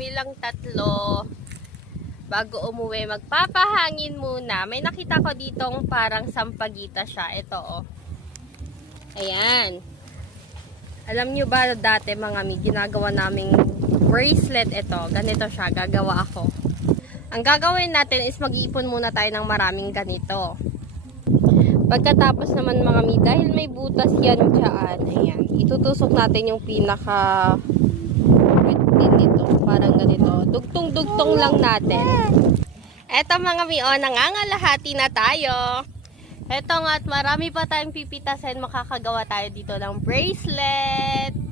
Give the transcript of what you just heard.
kami lang tatlo. Bago umuwi, magpapahangin muna. May nakita ko ditong parang sampagita siya. Ito, oh. Ayan. Alam nyo ba dati mga mi, ginagawa naming bracelet ito. Ganito siya, gagawa ako. Ang gagawin natin is mag-iipon muna tayo ng maraming ganito. Pagkatapos naman mga mi, dahil may butas yan dyan, ayan, itutusok natin yung pinaka din nito. Parang ganito. Dugtong-dugtong lang natin. Eto mga mi, oh, nangangalahati na tayo. Eto nga at marami pa tayong pipitasin. Makakagawa tayo dito ng bracelet.